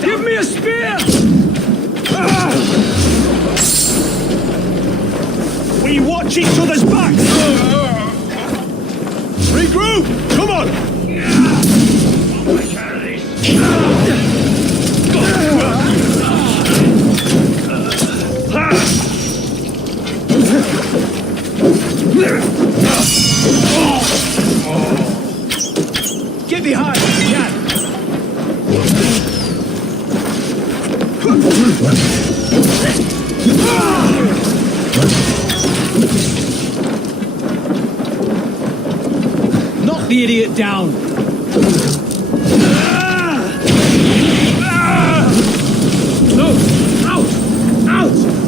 Give me a spear! We watch each other's backs! Regroup! Come on! Get behind! Yeah. Knock the idiot down! No! Out! Out!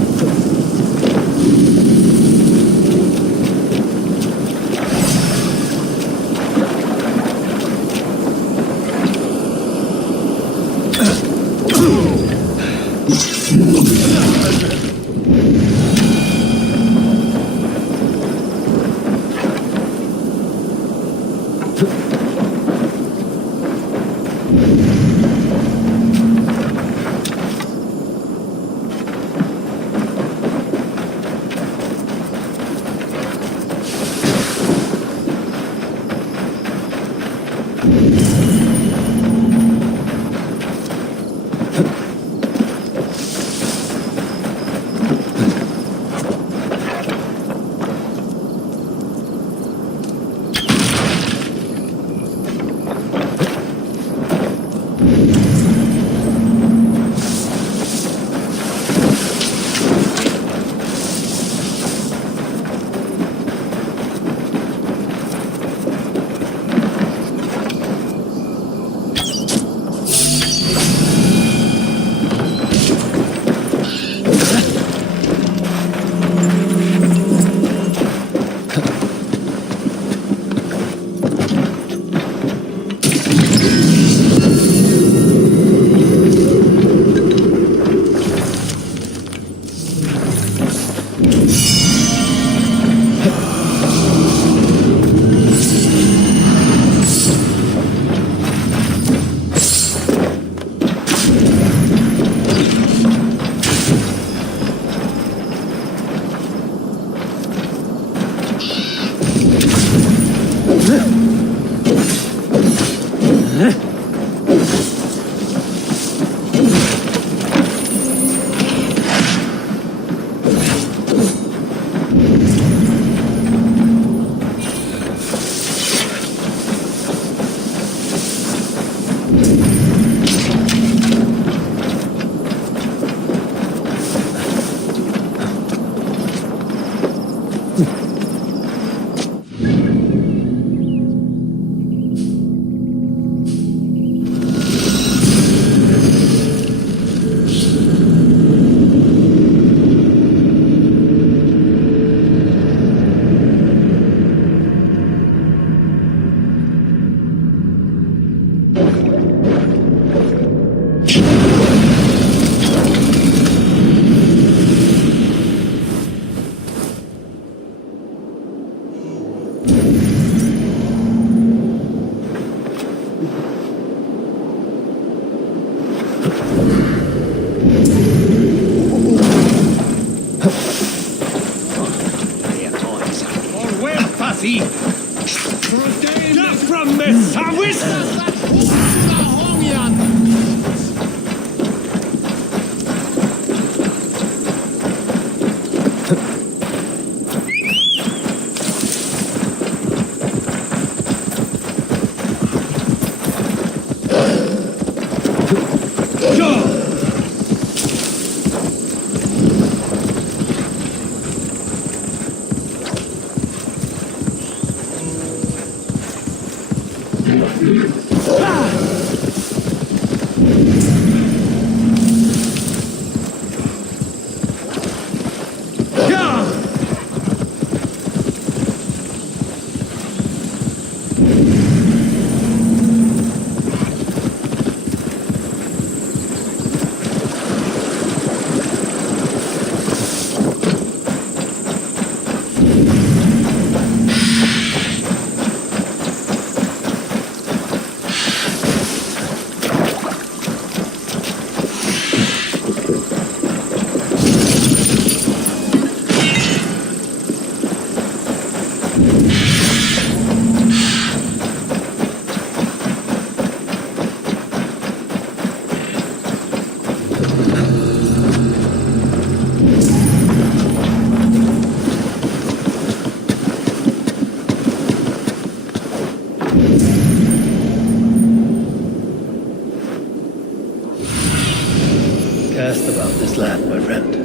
Cast about this land, my friend.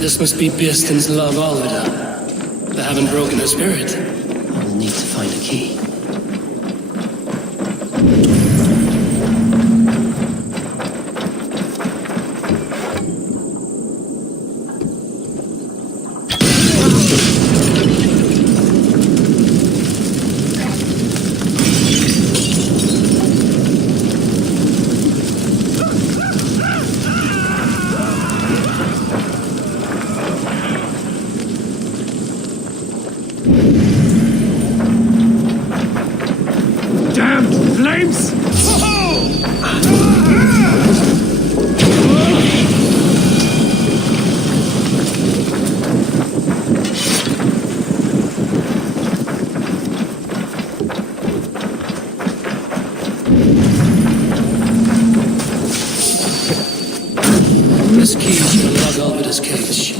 This must be Birston's love Alvida. They haven't broken her spirit. I will need to find a key. This key should unlock Alvida's cage.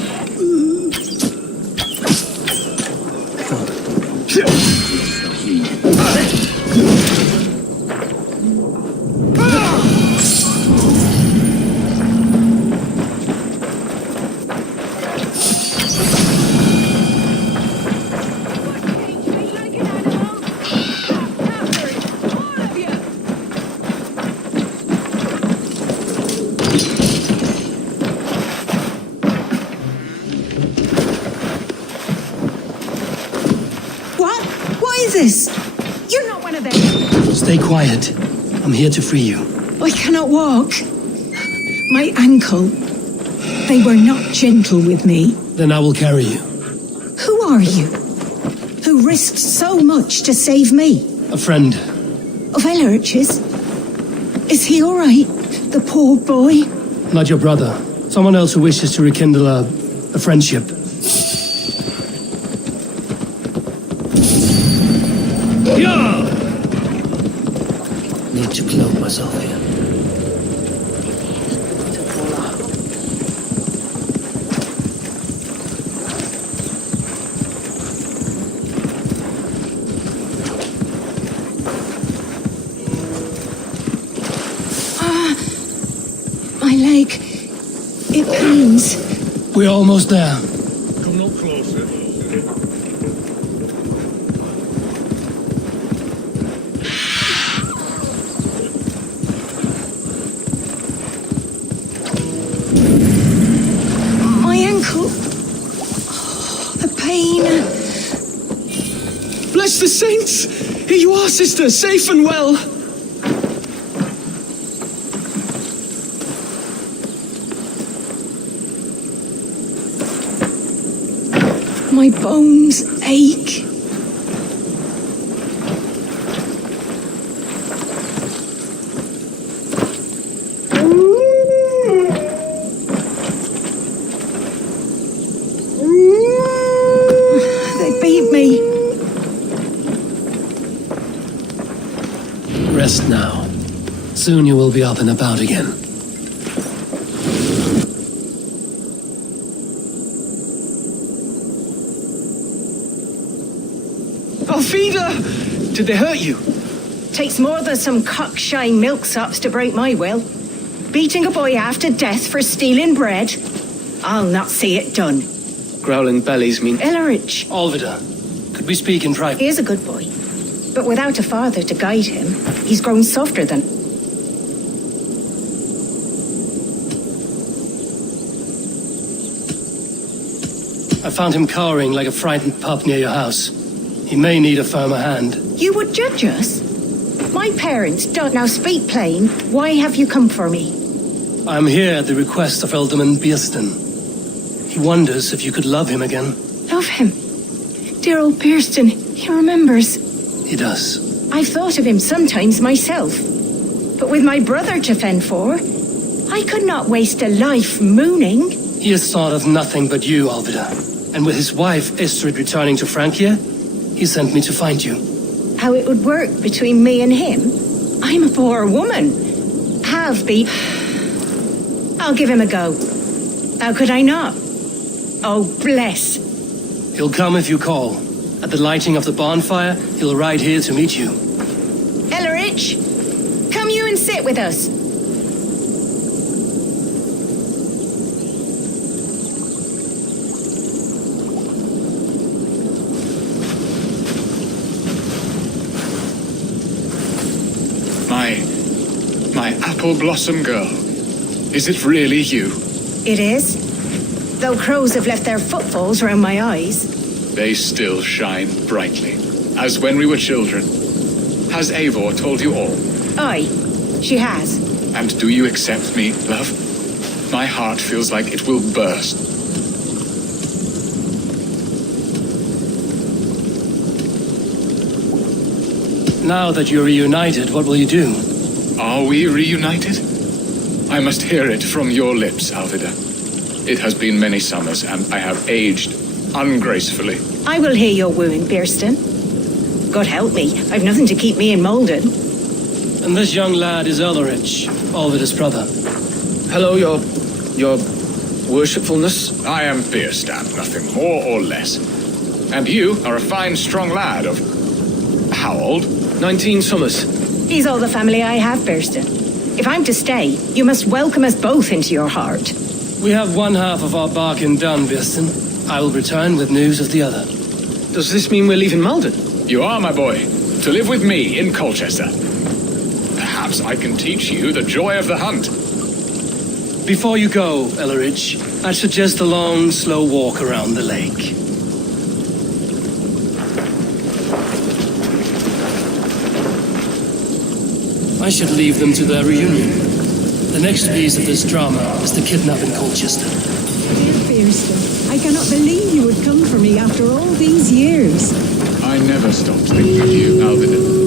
You're not one of them. Stay quiet. I'm here to free you. I cannot walk. My ankle. They were not gentle with me. Then I will carry you. Who are you? Who risked so much to save me? A friend. Of Ellerch's? Is he all right? The poor boy? Not your brother. Someone else who wishes to rekindle a friendship. need to cloak myself here. My leg. It pains. We're almost there. Come no closer. My ankle. The pain. Bless the saints! Here you are, sister, safe and well. My bones ache. They beat me. Rest now. Soon you will be up and about again. Alfida! Did they hurt you? Takes more than some cockshy milksops to break my will. Beating a boy half to death for stealing bread? I'll not see it done. Growling bellies mean... Ellerich, Alvida, could we speak in private? he is a good boy. But without a father to guide him, he's grown softer than... I found him cowering like a frightened pup near your house. He may need a firmer hand. You would judge us? My parents don't now speak plain. Why have you come for me? I am here at the request of Ealdorman Beerston. He wonders if you could love him again. Love him. Dear old Beerston, he remembers. He does. I've thought of him sometimes myself. But with my brother to fend for, I could not waste a life mooning. He has thought of nothing but you, Alvida. And with his wife, Estrid, returning to Francia, he sent me to find you. How it would work between me and him? I'm a poor woman. Have been. I'll give him a go. How could I not? Oh, bless. He'll come if you call. At the lighting of the bonfire, he'll ride here to meet you. Ellerich, come you and sit with us. My apple blossom girl. Is it really you? It is. Though crows have left their footfalls round my eyes. They still shine brightly, as when we were children. Has Eivor told you all? Aye, she has. And do you accept me, love? My heart feels like it will burst. Now that you're reunited, what will you do? Are we reunited? I must hear it from your lips, Alvida. It has been many summers, and I have aged ungracefully. I will hear your wooing, Beerston. God help me, I've nothing to keep me in Malden. And this young lad is Ellerich, Alvida's brother. Hello, your worshipfulness. I am Beerstan, nothing more or less. And you are a fine, strong lad of... how old? 19 summers. He's all the family I have, Beerston. If I'm to stay, you must welcome us both into your heart. We have one half of our bargain done, Beerston. I will return with news of the other. Does this mean we're leaving Malden? You are, my boy, to live with me in Colchester. Perhaps I can teach you the joy of the hunt. Before you go, Ellerich, I'd suggest a long, slow walk around the lake. I should leave them to their reunion. The next piece of this drama is the kidnap in Colchester. Dear Beerston, I cannot believe you would come for me after all these years. I never stopped thinking of you, Alvida.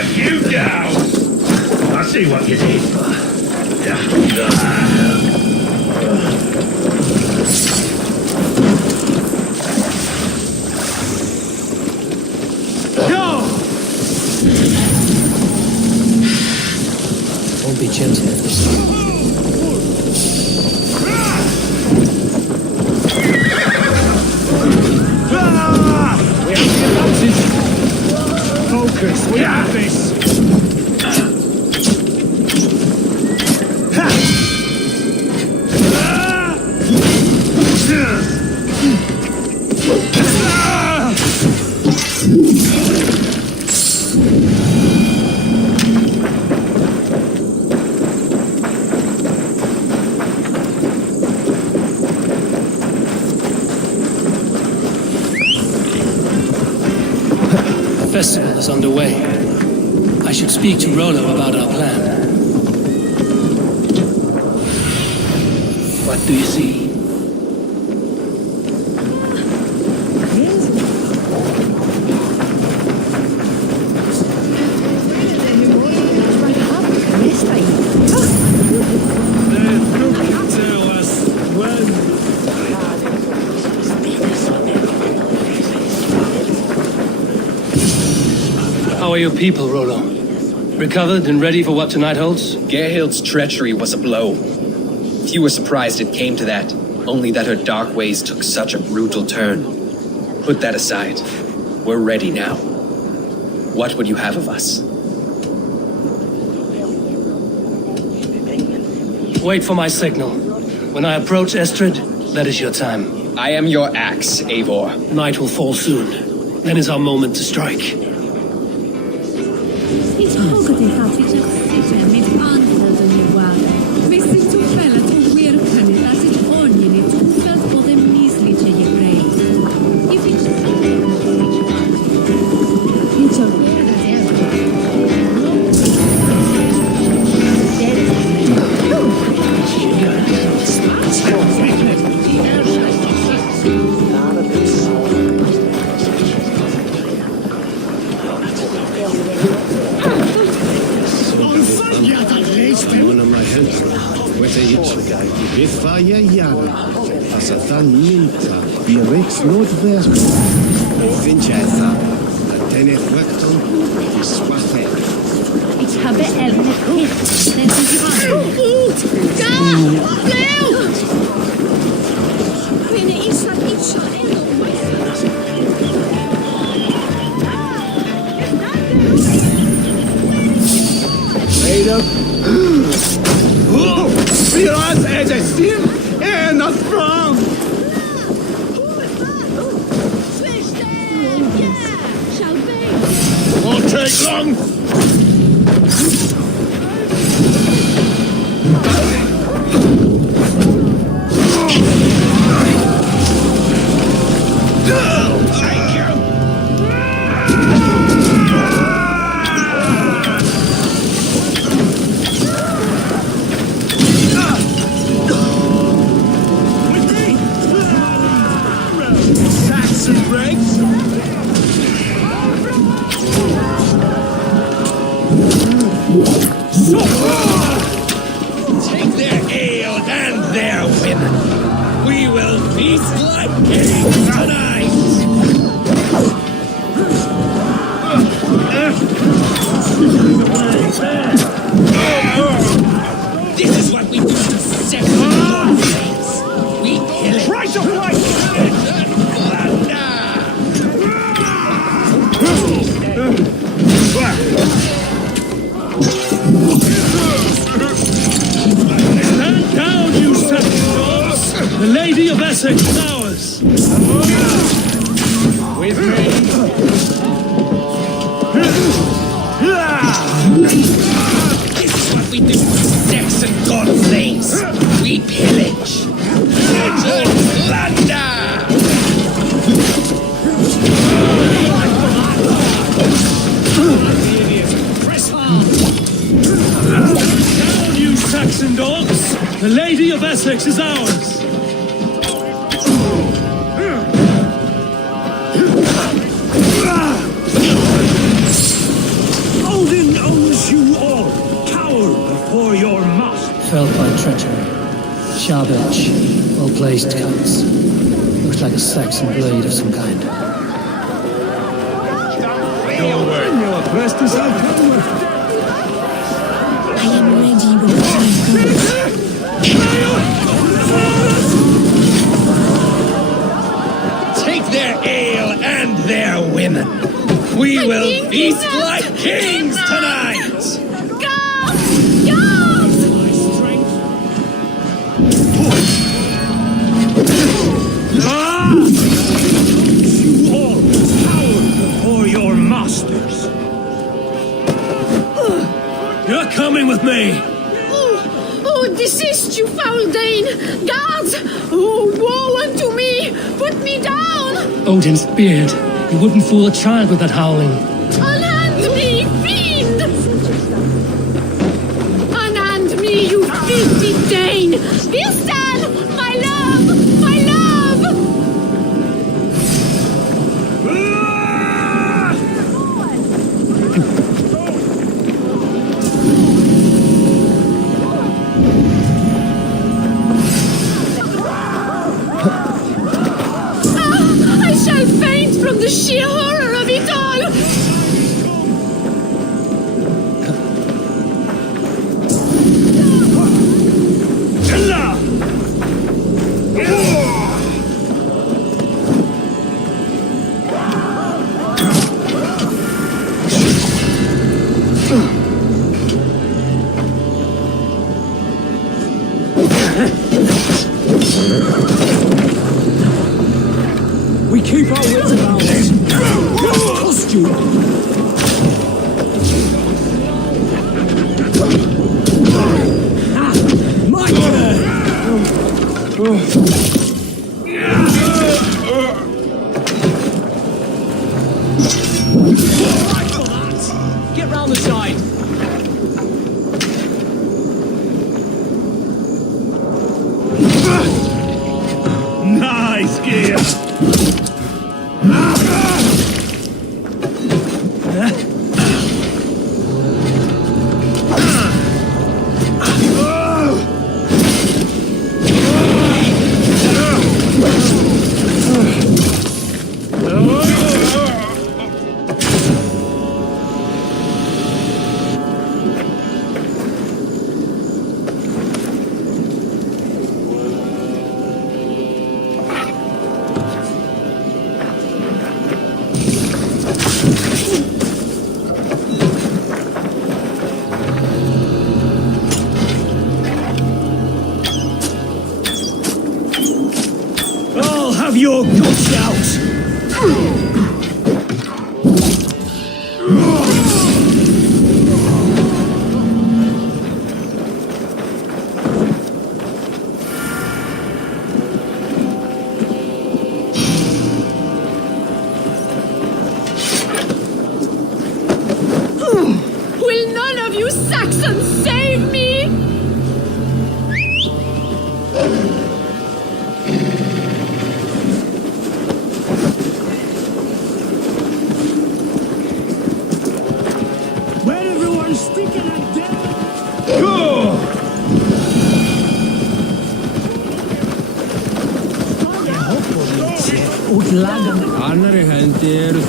Cut you down! I see what you did. Go! Don't be gentle. We have the advantage. Focus, we have this. The festival is underway. I should speak to Rollo about our plan. What do you see? Tell us when. How are your people, Rollo? Recovered and ready for what tonight holds? Gerhild's treachery was a blow. Few were surprised it came to that, only that her dark ways took such a brutal turn. Put that aside. We're ready now. What would you have of us? Wait for my signal. When I approach Estrid, that is your time. I am your axe, Eivor. Night will fall soon. Then is our moment to strike. One of my hands. Where's the itch? If I yara, as a tan minta, the rex not there. Vincesa, a tenet rectum, the swathe. Ich habe Ernest Hit. Den Sie Wait up. Spiras as a sim and not from. Won't take long. Take their ale and their women. We will feast like kings tonight. This is what we do to separate things. We pillage. Right away! Stand down, you savage dogs! The Lady of Essex is ours! With me. This is what we do to sex and god things. We pillage. And plunder. Press on. Down, you Saxon dogs! The Lady of Essex is ours! Hold it! Sharp-edge, well-placed cuts. Looks like a Saxon blade of some kind. I am ready when the time comes. Take their ale and their women. We will feast like kings tonight! Guards! Guards! You all cower before your masters. You're coming with me. Oh, desist, you foul Dane! Guards! Oh, woe unto me! Put me down! Odin's beard. You wouldn't fool a child with that howling. Unhand me, fiend! Unhand me, you filthy Dane! Bilstan! My love! My love! I shall faint from the sheer horror of it all! We keep our wits about us. Trust you. My turn. Get round the side. Nice gear. I'll have your guts out. Will none of you Saxons save me? Where everyone's sticking at death. Go! Annari hendi eru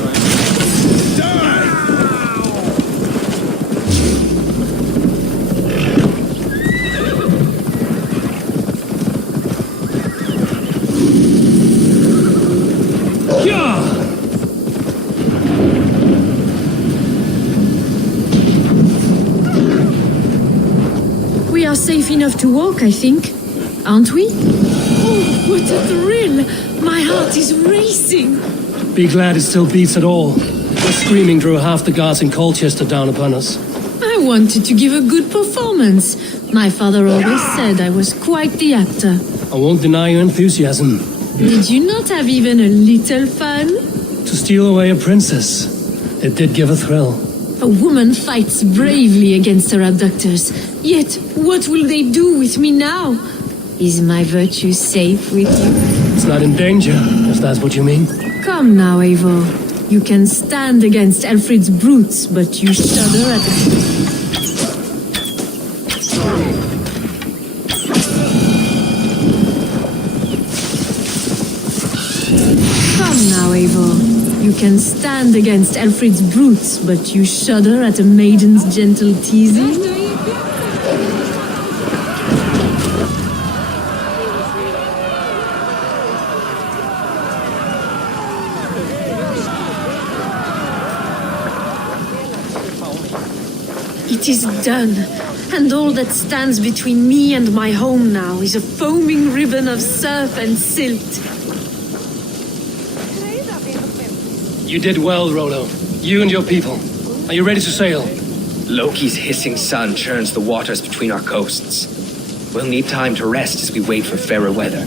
We are safe enough to walk, I think. Aren't we? Oh, what a thrill! My heart is racing. Be glad it still beats at all. The screaming drew half the guards in Colchester down upon us. I wanted to give a good performance. My father always said I was quite the actor. I won't deny your enthusiasm. Did you not have even a little fun? To steal away a princess. It did give a thrill. A woman fights bravely against her abductors. Yet, what will they do with me now? Is my virtue safe with you? It's not in danger, if that's what you mean. Come now, Eivor. You can stand against Alfred's brutes, but you shudder at the... you can stand against Alfred's brutes, but you shudder at a maiden's gentle teasing? It is done, and all that stands between me and my home now is a foaming ribbon of surf and silt. You did well, Rollo. You and your people. Are you ready to sail? Loki's hissing sun churns the waters between our coasts. We'll need time to rest as we wait for fairer weather.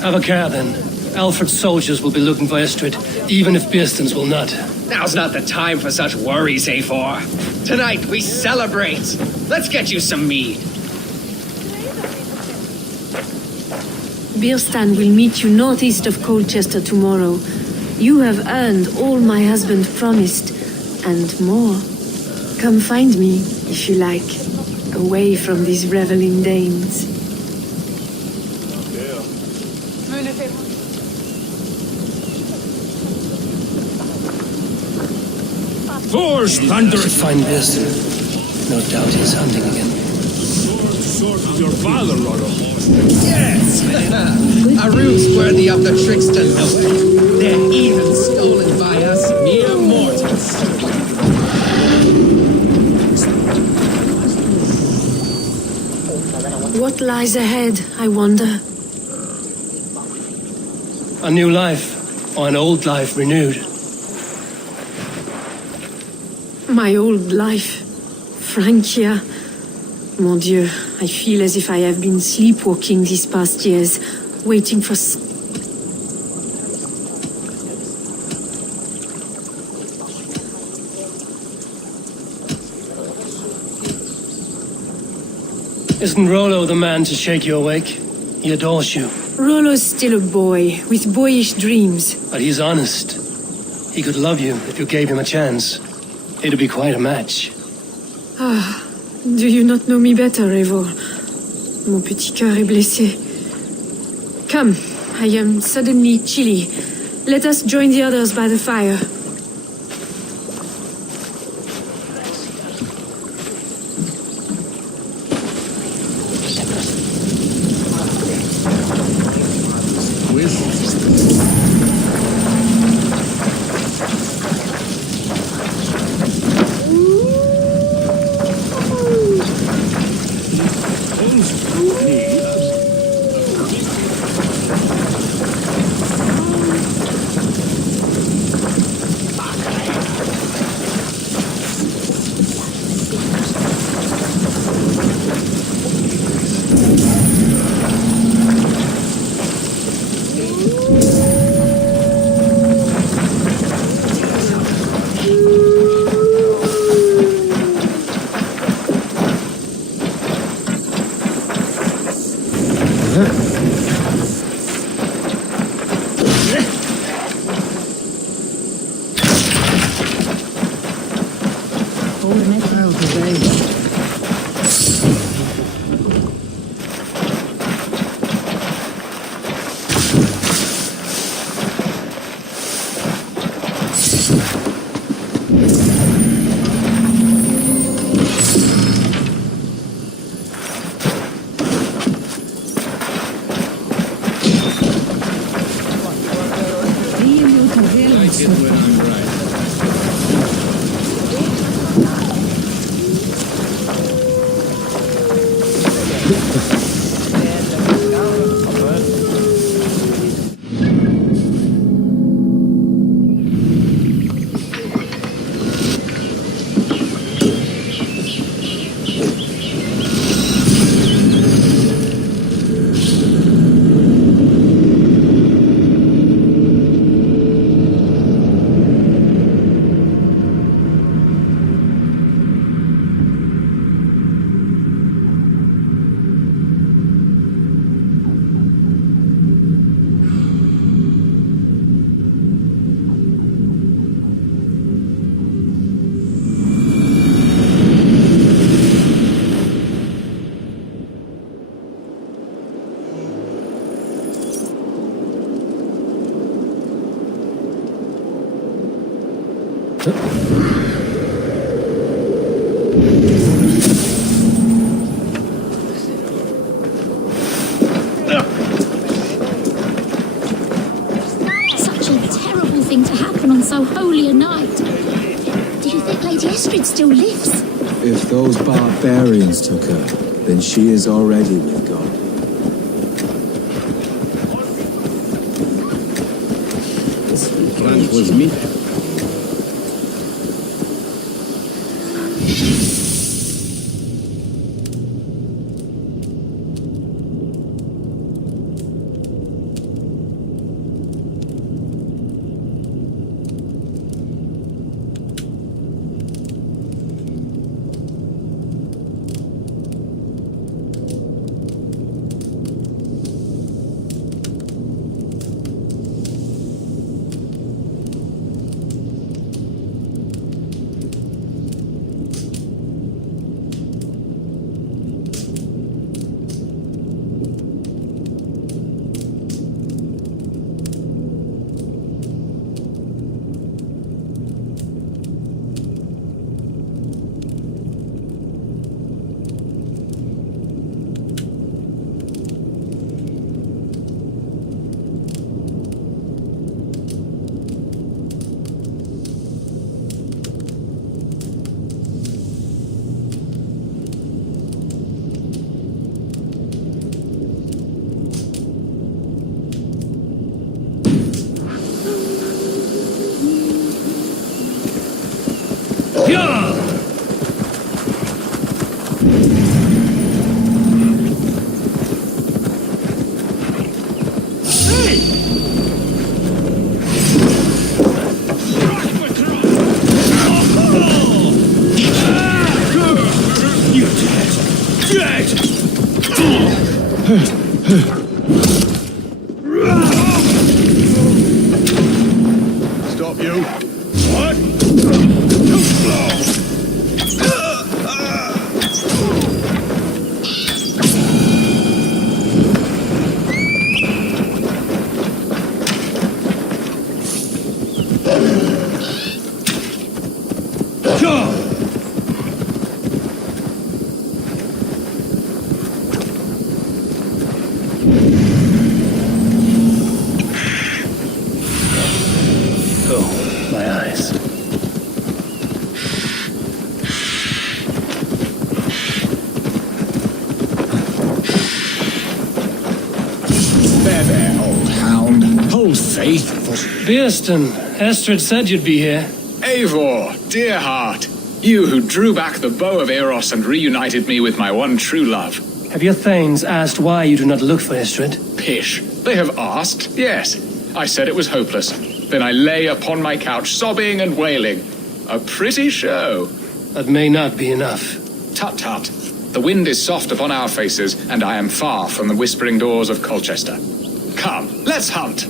Have a care then. Alfred's soldiers will be looking for Estrid, even if Birstens will not. Now's not the time for such worries, Eivor. Tonight we celebrate. Let's get you some mead. Birstan will meet you northeast of Colchester tomorrow. You have earned all my husband promised, and more. Come find me, if you like, away from these reveling Danes. Thor's We thunderous should find Birstan. No doubt he's hunting again. sword of your father, Rollo. Yes! A ruse worthy of the trickster Loki. They're even stolen by us mere mortals. What lies ahead, I wonder? A new life, or an old life renewed. My old life. Francia. Mon Dieu, I feel as if I have been sleepwalking these past years, waiting for... Isn't Rollo the man to shake you awake? He adores you. Rollo's still a boy, with boyish dreams. But he's honest. He could love you if you gave him a chance. It'd be quite a match. Ah, do you not know me better, Eivor? Mon petit cœur est blessé. Come, I am suddenly chilly. Let us join the others by the fire. Such a terrible thing to happen on so holy a night. Do you think Lady Estrid still lives? If those barbarians took her, then she is already with God. Frank was me. Stop you. What? Oh, my eyes. There, old hound. Hold faith. Beerston, Estrid said you'd be here. Eivor, dear heart. You who drew back the bow of Eros and reunited me with my one true love. Have your thanes asked why you do not look for Estrid? Pish. They have asked, yes. I said it was hopeless. Then I lay upon my couch, sobbing and wailing. A pretty show. That may not be enough. Tut-tut. The wind is soft upon our faces, and I am far from the whispering doors of Colchester. Come, let's hunt.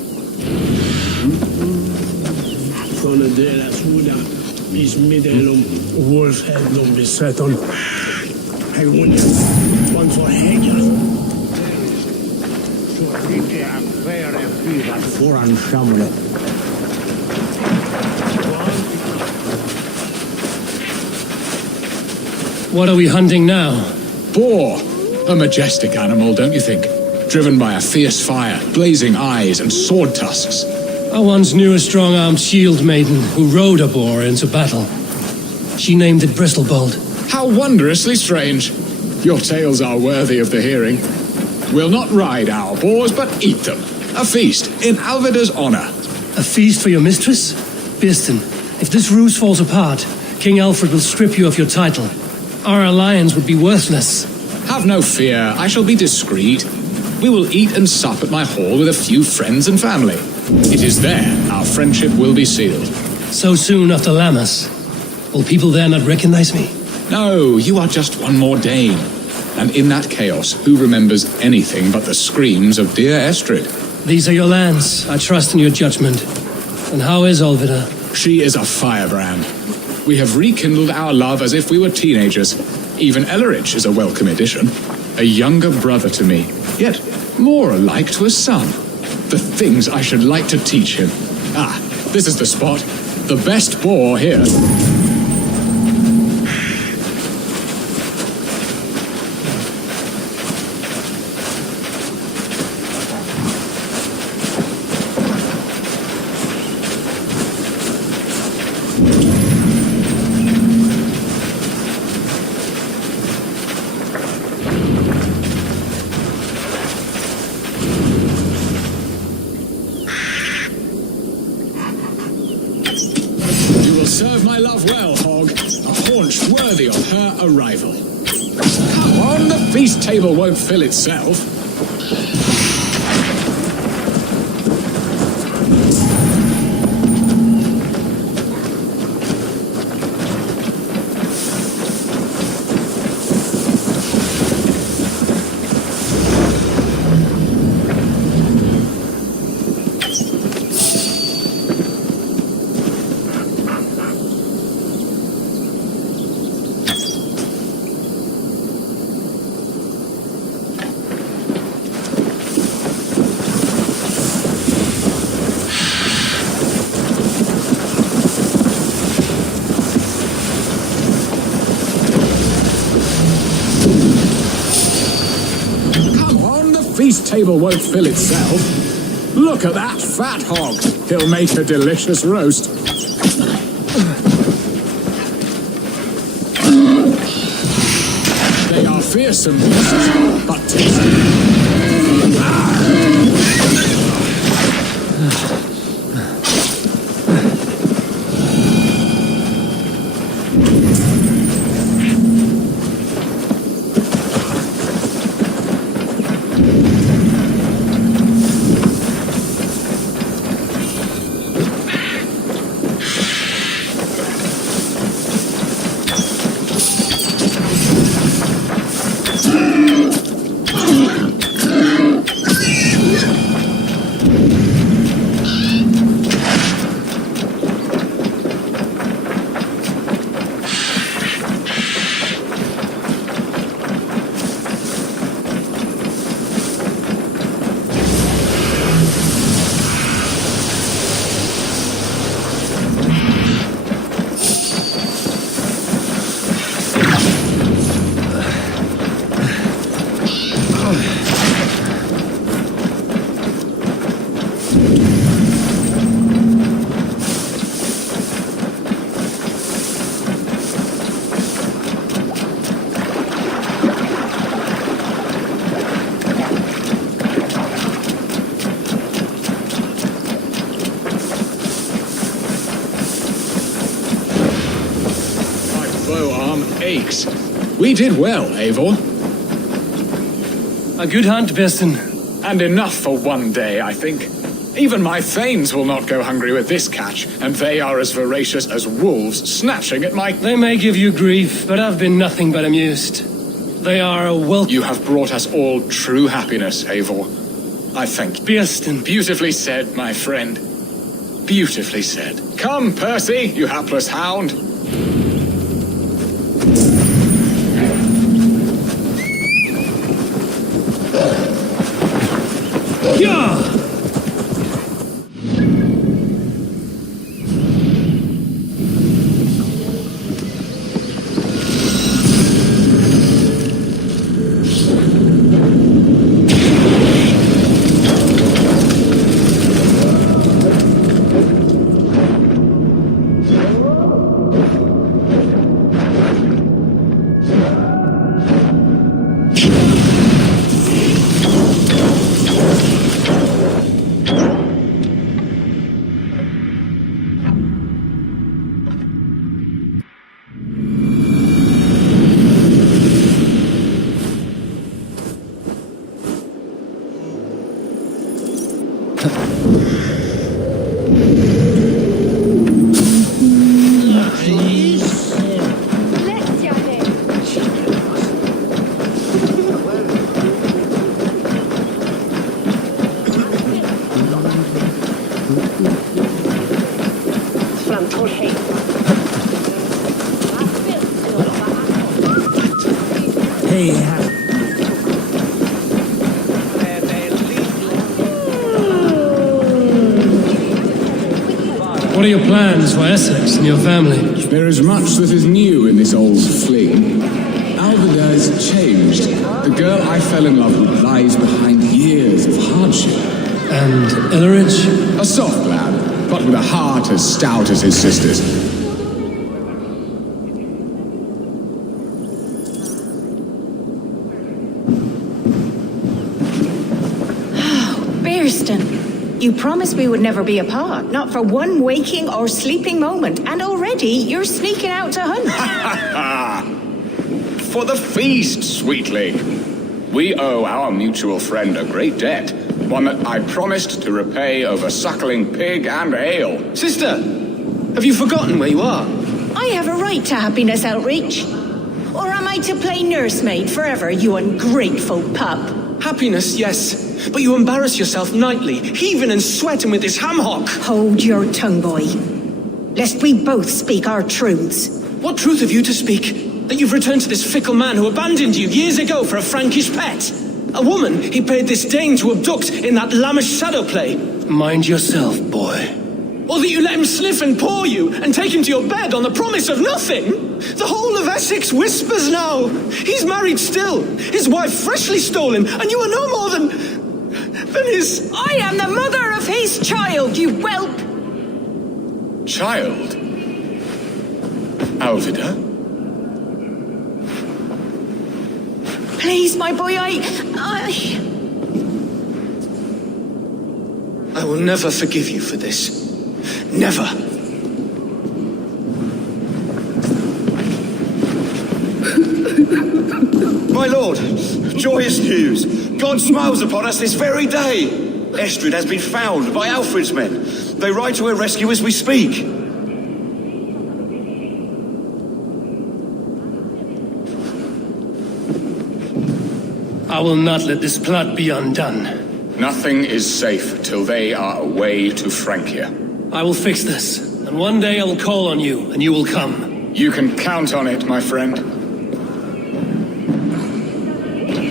What are we hunting now? Boar. A majestic animal, don't you think? Driven by a fierce fire, blazing eyes, and sword tusks. I once knew a strong-armed shield maiden who rode a boar into battle. She named it Bristolbolt. How wondrously strange. Your tales are worthy of the hearing. We'll not ride our boars, but eat them. A feast in Alvida's honor. A feast for your mistress? Beerston, if this ruse falls apart, King Alfred will strip you of your title. Our alliance would be worthless. Have no fear, I shall be discreet. We will eat and sup at my hall with a few friends and family. It is there our friendship will be sealed. So soon after Lammas? Will people there not recognize me? No, you are just one more Dane. And in that chaos, who remembers anything but the screams of dear Estrid? These are your lands. I trust in your judgment. And how is Olvida? She is a firebrand. We have rekindled our love as if we were teenagers. Even Ellerich is a welcome addition. A younger brother to me, yet more alike to a son. The things I should like to teach him. Ah, this is the spot. the best boar here. Serve my love well, Hog. A haunch worthy of her arrival. Come on, the feast table won't fill itself. Feast table won't fill itself. Look at that fat hog. He'll make a delicious roast. They are fearsome beasts, but tasty. Aches. We did well, Eivor. A good hunt, Birsten. And enough for one day, I think. Even my thanes will not go hungry with this catch, and they are as voracious as wolves snatching at my... They may give you grief, but I've been nothing but amused. They are a welcome... You have brought us all true happiness, Eivor. I thank you. Birsten. Beautifully said, my friend. Beautifully said. Come, Percy, you hapless hound. Yeah! What are your plans for Essex and your family? There is much that is new in this old fling. Alvida has changed. The girl I fell in love with lies behind years of hardship. And Elleridge? A soft lad, but with a heart as stout as his sister's. Bearston, you promised we would never be apart, not for one waking or sleeping moment, and already you're sneaking out to hunt. For the feast, sweetling. We owe our mutual friend a great debt, one that I promised to repay over suckling pig and ale. Sister, have you forgotten where you are? I have a right to happiness outreach. Or am I to play nursemaid forever, you ungrateful pup? Happiness, yes, but you embarrass yourself nightly, heaving and sweating with this ham-hock. Hold your tongue, boy, lest we both speak our truths. What truth have you to speak? That you've returned to this fickle man who abandoned you years ago for a Frankish pet? A woman he paid this Dane to abduct in that lammish shadow play? Mind yourself, boy. Or that you let him sniff and paw you and take him to your bed on the promise of nothing? The whole of Essex whispers now. He's married still, his wife freshly stolen, and you are no more than his... I am the mother of his child, you whelp! Child? Alvida? Please, my boy, I will never forgive you for this. Never. My lord, joyous news. God smiles upon us this very day. Estrid has been found by Alfred's men. They ride to her rescue as we speak. I will not let this plot be undone. Nothing is safe till they are away to Francia. I will fix this, and one day I will call on you, and you will come. You can count on it, my friend.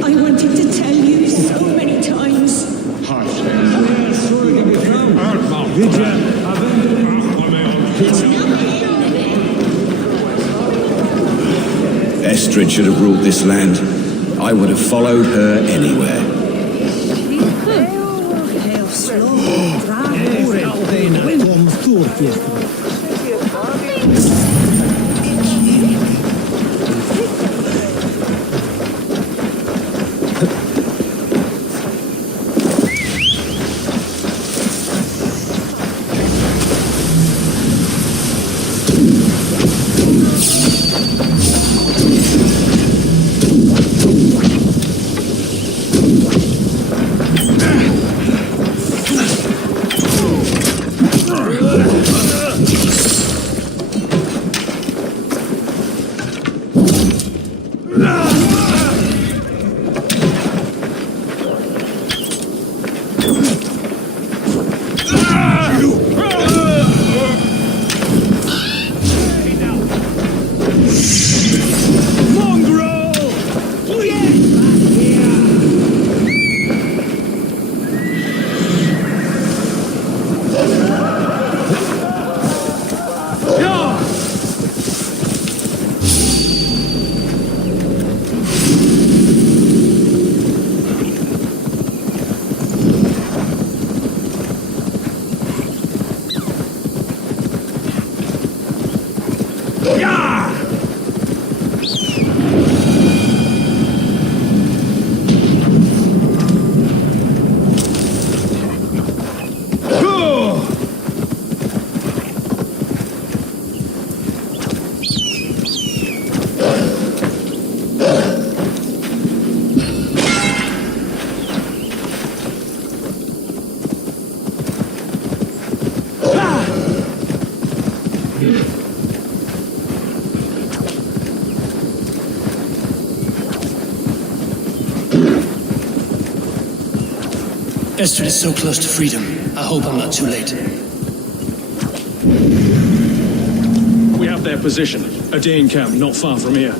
I wanted to tell you so many times. Estrid should have ruled this land. I would have followed her anywhere. Estrid is so close to freedom. I hope I'm not too late. We have their position. A Dane camp not far from here.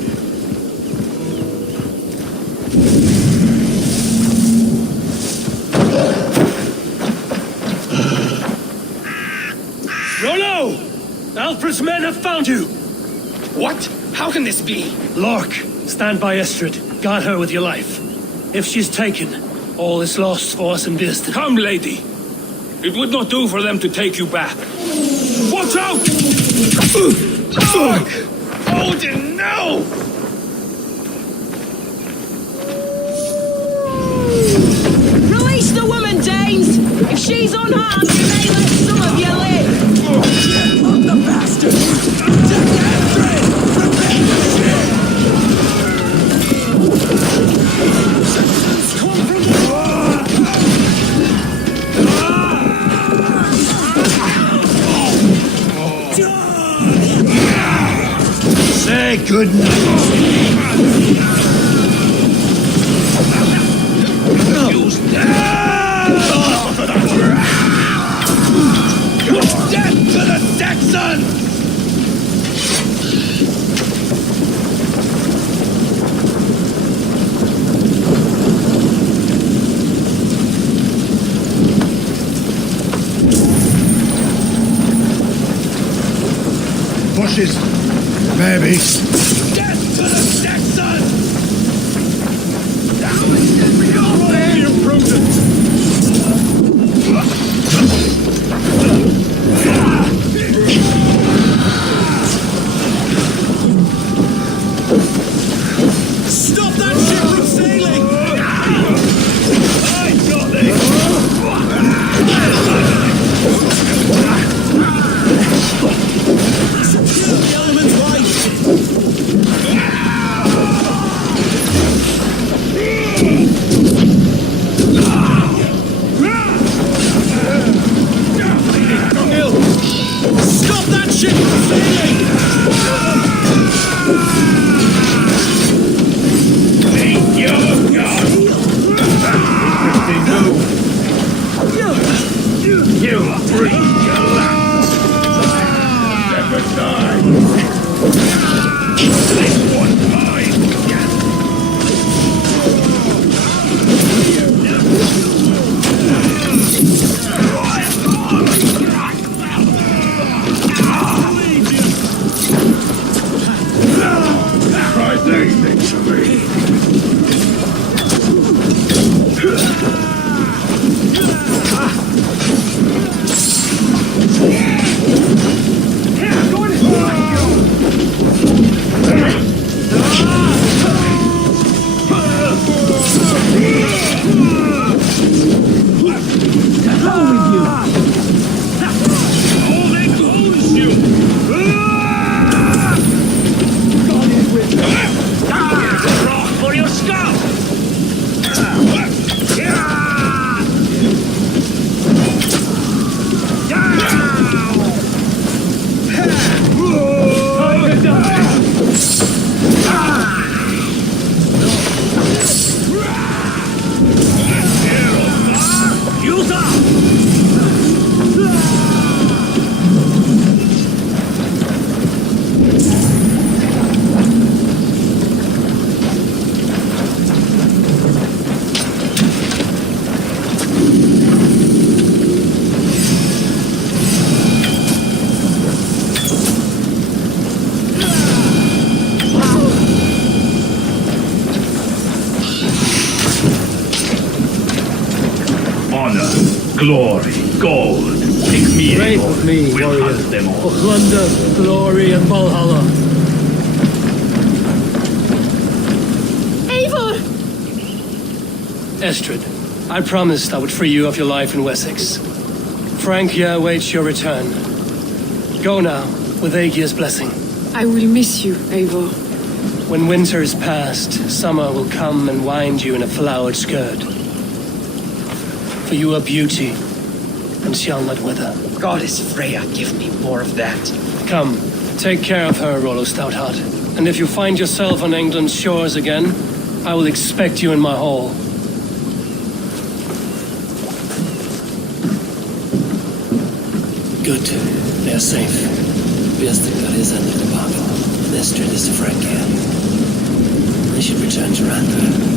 Rollo! Alfred's men have found you! What? How can this be? Lork, stand by Estrid. Guard her with your life. If she's taken, all is lost for us in Birsten. Come, lady. It would not do for them to take you back. Watch out! Odin, no! Release the woman, Danes! If she's unharmed, you may let some of you live! Of the bastard! Take Astrid! Prepare the ship! Say good night. Death to the Saxons! Bushes. Maybe. Death to the Saxons! Stop that ship from sailing! I got Secure the elements Stop that ship from sailing! You free your last. Never die. This one mine. Try anything to me. For your scalp! Glory, gold. Take me, Brave with me, we'll warrior. hunt them all. For plunder, glory, and Valhalla. Eivor! Estrid, I promised I would free you of your life in Wessex. Francia awaits your return. Go now, with Aegir's blessing. I will miss you, Eivor. When winter is past, summer will come and wind you in a flowered skirt. For you are beauty, and shall not wither. Goddess Freya, give me more of that. Come, take care of her, Rollo Stoutheart. And if you find yourself on England's shores again, I will expect you in my hall. Good. They are safe. Birsten got his end of the bargain, and Estrid is to Francia. They should return to Randver.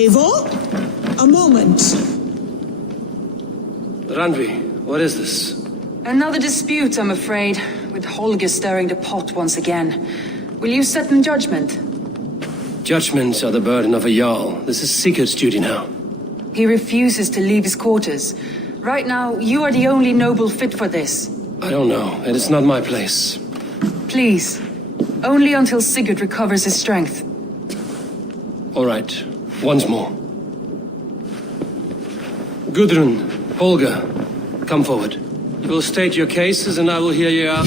Eivor? A moment. Randvi, what is this? Another dispute, I'm afraid, with Holger stirring the pot once again. Will you set in judgment? Judgments are the burden of a Jarl. This is Sigurd's duty now. He refuses to leave his quarters. Right now, you are the only noble fit for this. I don't know. It is not my place. Please. Only until Sigurd recovers his strength. All right. Once more. Gudrun, Holger, come forward. You will state your cases and I will hear you out.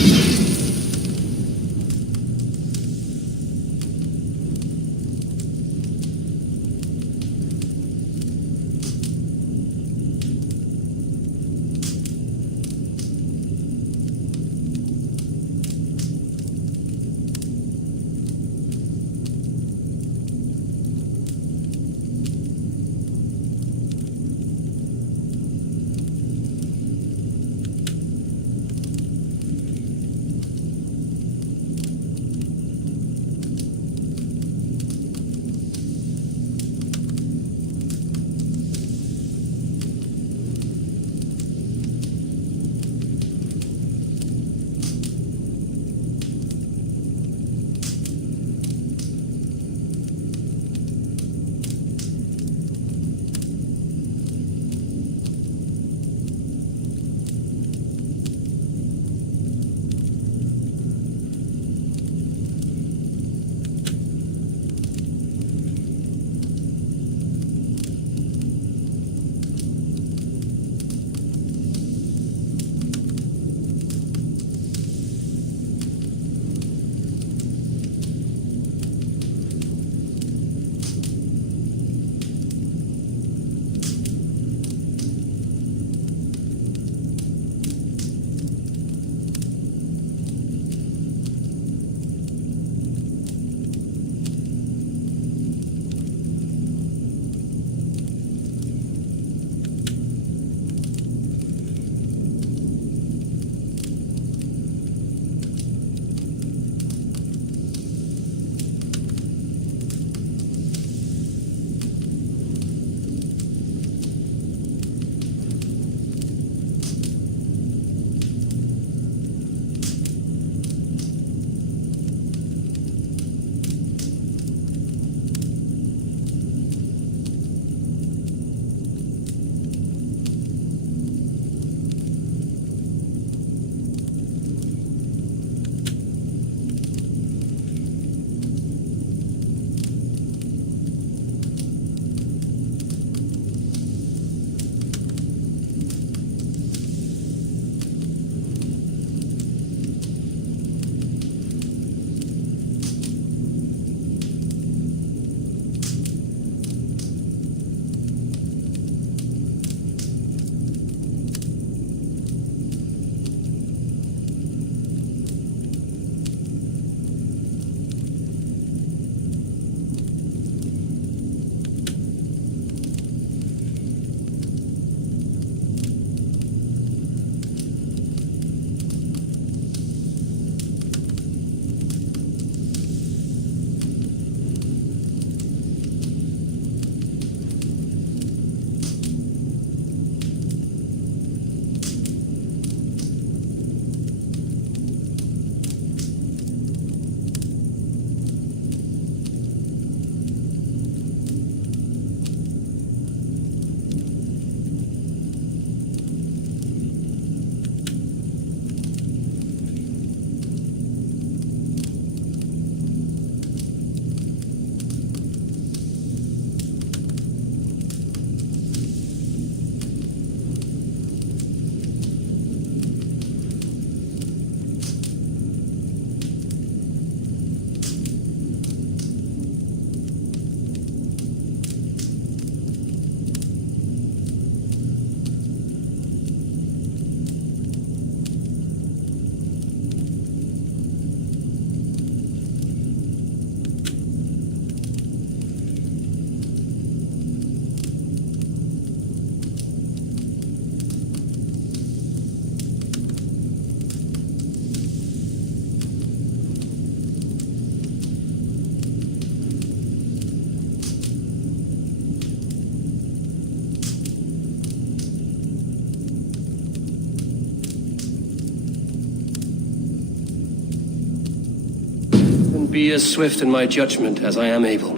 be as swift in my judgment as I am able.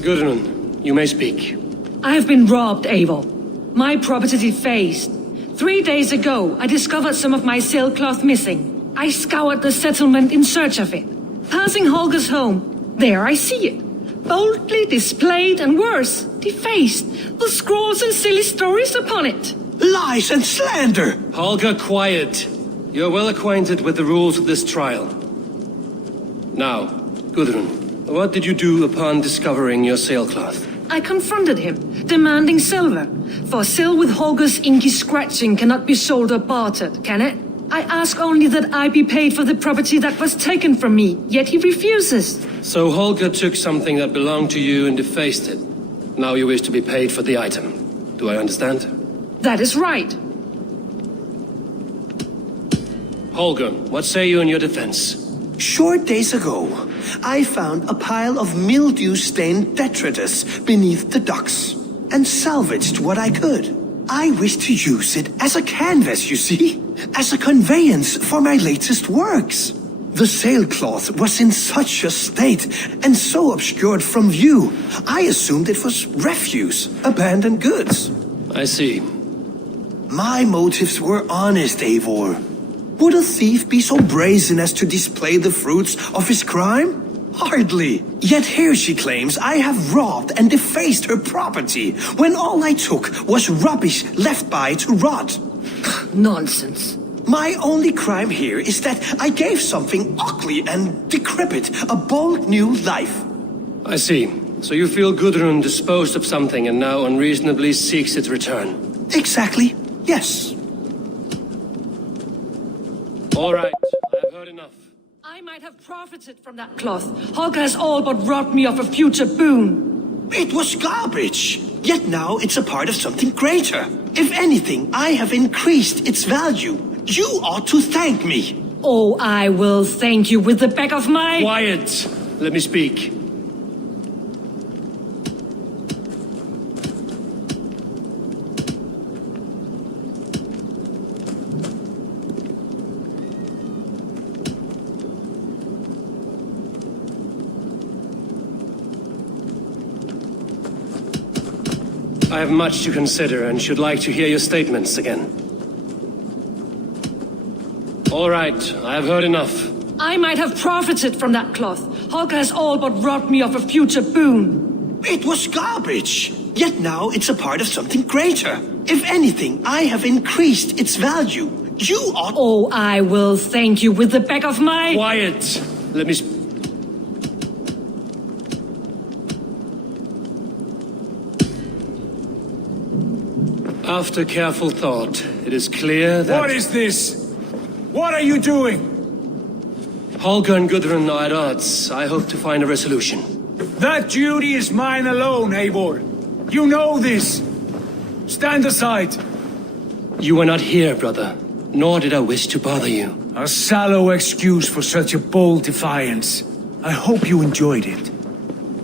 Gudrun, you may speak. I have been robbed, Eivor. My property defaced. 3 days ago, I discovered some of my sailcloth missing. I scoured the settlement in search of it. Passing Holger's home, there I see it. Boldly displayed and worse, defaced, with scrawls and silly stories upon it. Lies and slander! Holger, quiet. You're well acquainted with the rules of this trial. Now, Gudrun, what did you do upon discovering your sailcloth? I confronted him, demanding silver. For sil with Holger's inky scratching cannot be sold or bartered, can it? I ask only that I be paid for the property that was taken from me, yet he refuses. So Holger took something that belonged to you and defaced it. Now you wish to be paid for the item. Do I understand? That is right. Holger, what say you in your defense? Short days ago, I found a pile of mildew-stained detritus beneath the docks, and salvaged what I could. I wish to use it as a canvas, you see? As a conveyance for my latest works. The sailcloth was in such a state, and so obscured from view, I assumed it was refuse, abandoned goods. I see. My motives were honest, Eivor. Would a thief be so brazen as to display the fruits of his crime? Hardly. Yet here she claims I have robbed and defaced her property, when all I took was rubbish left by to rot. Nonsense. My only crime here is that I gave something ugly and decrepit a bold new life. I see. So you feel Gudrun disposed of something and now unreasonably seeks its return? Exactly, yes. All right, I have heard enough. I might have profited from that cloth. Holger has all but robbed me of a future boon. It was garbage. Yet now it's a part of something greater. If anything, I have increased its value. You ought to thank me. Oh, I will thank you with the back of my... Quiet! Let me speak. I have much to consider and should like to hear your statements again. All right, I have heard enough. I might have profited from that cloth. Holger has all but robbed me of a future boon. It was garbage. Yet now it's a part of something greater. If anything, I have increased its value. You ought... Oh, I will thank you with the back of my... Quiet! Let me speak. After careful thought, it is clear that... What is this? What are you doing? Holger and Gudrun are at odds. I hope to find a resolution. That duty is mine alone, Eivor. You know this. Stand aside. You were not here, brother. Nor did I wish to bother you. A sallow excuse for such a bold defiance. I hope you enjoyed it.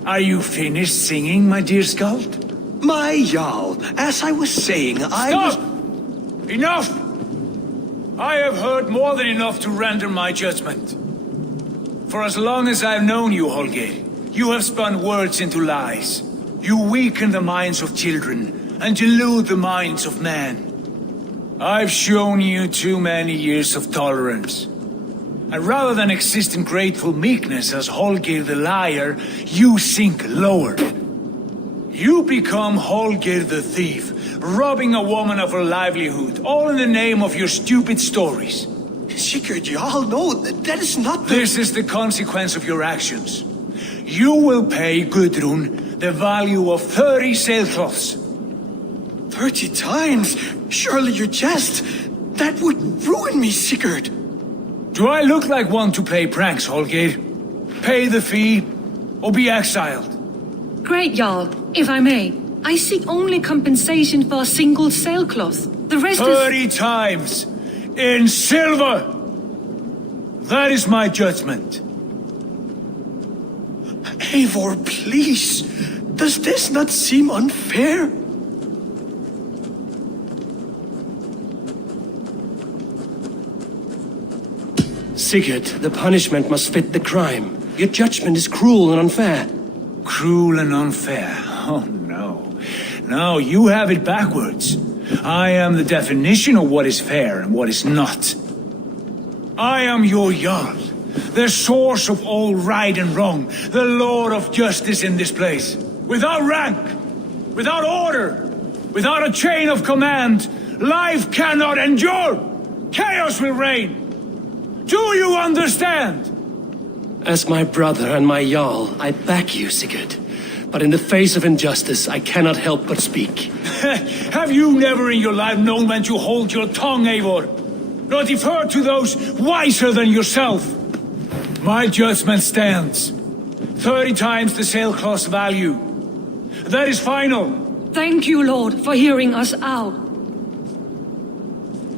Are you finished singing, my dear Skald? My Jarl, as I was saying, Stop! Enough! I have heard more than enough to render my judgment. For as long as I've known you, Holger, you have spun words into lies. You weaken the minds of children and delude the minds of men. I've shown you too many years of tolerance. And rather than exist in grateful meekness as Holger the liar, you sink lower. You become Holger the thief, robbing a woman of her livelihood, all in the name of your stupid stories. Sigurd Jarl, no, that is not the... This is the consequence of your actions. You will pay Gudrun the value of 30 sailcloths. 30 times? Surely you jest. That would ruin me, Sigurd. Do I look like one to play pranks, Holger? Pay the fee, or be exiled. Great, Jarl. If I may, I seek only compensation for a single sailcloth. The rest 30 times! In silver! That is my judgment. Eivor, please. Does this not seem unfair? Sigurd, the punishment must fit the crime. Your judgment is cruel and unfair. Cruel and unfair? Oh, no. No, you have it backwards. I am the definition of what is fair and what is not. I am your Jarl, the source of all right and wrong, the Lord of justice in this place. Without rank, without order, without a chain of command, life cannot endure. Chaos will reign. Do you understand? As my brother and my Jarl, I back you, Sigurd. But in the face of injustice, I cannot help but speak. Have you never in your life known when to hold your tongue, Eivor? Nor defer to those wiser than yourself? My judgment stands. 30 times the sailcloth's value. That is final. Thank you, Lord, for hearing us out.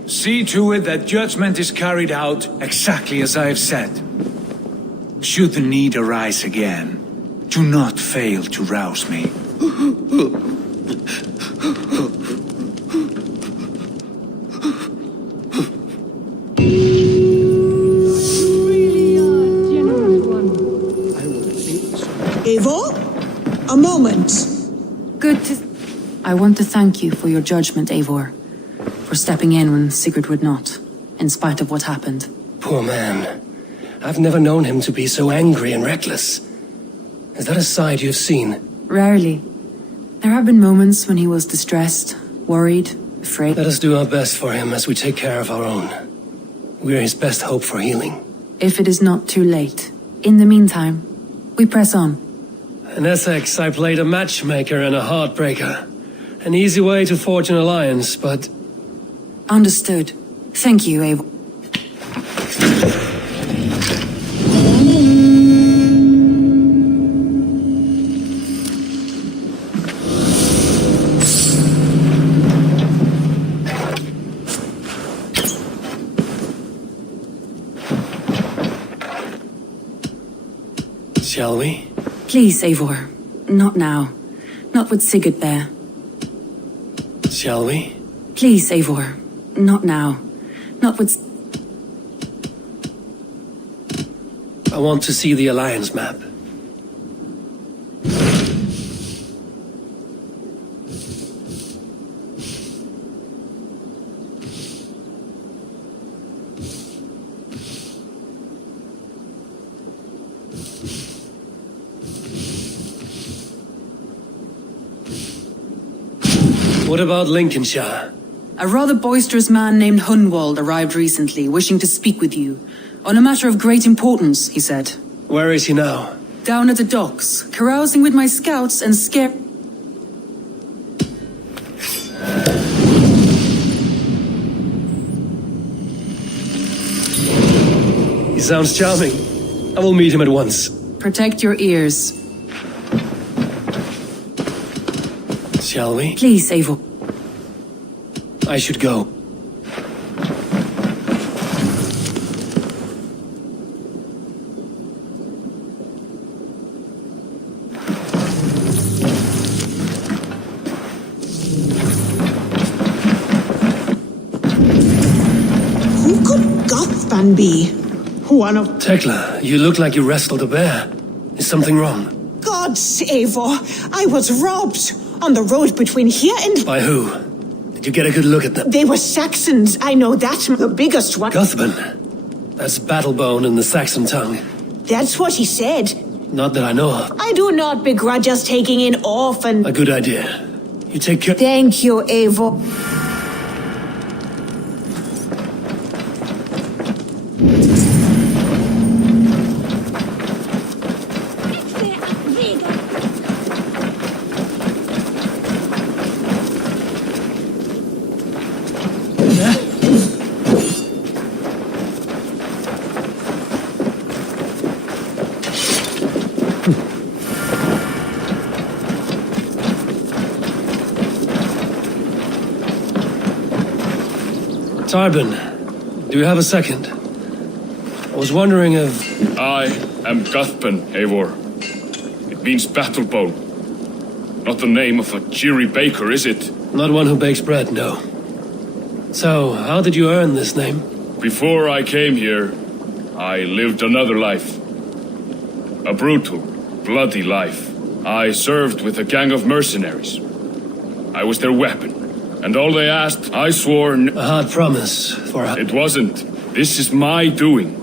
See to it that judgment is carried out exactly as I have said. Should the need arise again, do not fail to rouse me. Eivor? A moment. I want to thank you for your judgment, Eivor. For stepping in when Sigurd would not, in spite of what happened. Poor man. I've never known him to be so angry and reckless. Is that a side you've seen? Rarely. There have been moments when he was distressed, worried, afraid. Let us do our best for him as we take care of our own. We're his best hope for healing. If it is not too late. In the meantime, we press on. In Essex, I played a matchmaker and a heartbreaker. An easy way to forge an alliance, but... Understood. Thank you, Eivor. Shall we? Please, Eivor. Not now. Not with Sigurd there. Shall we? Please, Eivor. Not now. Not with... I want to see the Alliance map. What about Lincolnshire? A rather boisterous man named Hunwald arrived recently, wishing to speak with you. On a matter of great importance, he said. Where is he now? Down at the docks, carousing with my scouts and scare... He sounds charming. I will meet him at once. Protect your ears. Shall we? Please, Eivor. I should go. Who could Gothban be? One of... Tekla, you look like you wrestled a bear. Is something wrong? Gods, Eivor, I was robbed on the road between here and... By who? Did you get a good look at them? They were Saxons, I know that, the biggest one. Gothman. That's Battlebone in the Saxon tongue. That's what he said. Not that I know of. I do not begrudge us taking in orphan. A good idea. You take care... Thank you, Eivor. Tarbin, do you have a second? I was wondering if... I am Guthban, Eivor. It means Battlebone. Not the name of a cheery baker, is it? Not one who bakes bread, no. So, how did you earn this name? Before I came here, I lived another life. A brutal, bloody life. I served with a gang of mercenaries. I was their weapon. And all they asked, I swore... A hard promise for... It wasn't. This is my doing.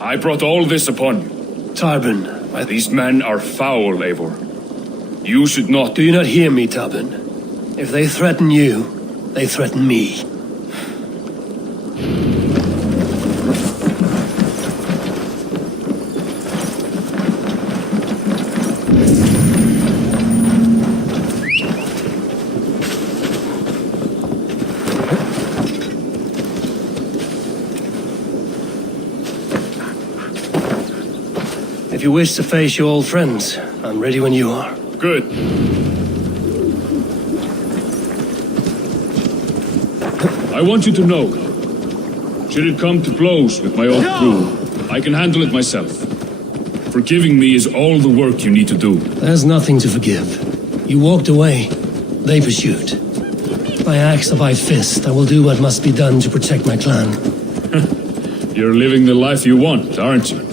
I brought all this upon you. Tarbin, these men are foul, Eivor. You should not... Do you not hear me, Tarbin? If they threaten you, they threaten me. If you wish to face your old friends, I'm ready when you are. Good. I want you to know, should it come to blows with my old crew, I can handle it myself. Forgiving me is all the work you need to do. There's nothing to forgive. You walked away. They pursued. By axe or by fist, I will do what must be done to protect my clan. You're living the life you want, aren't you?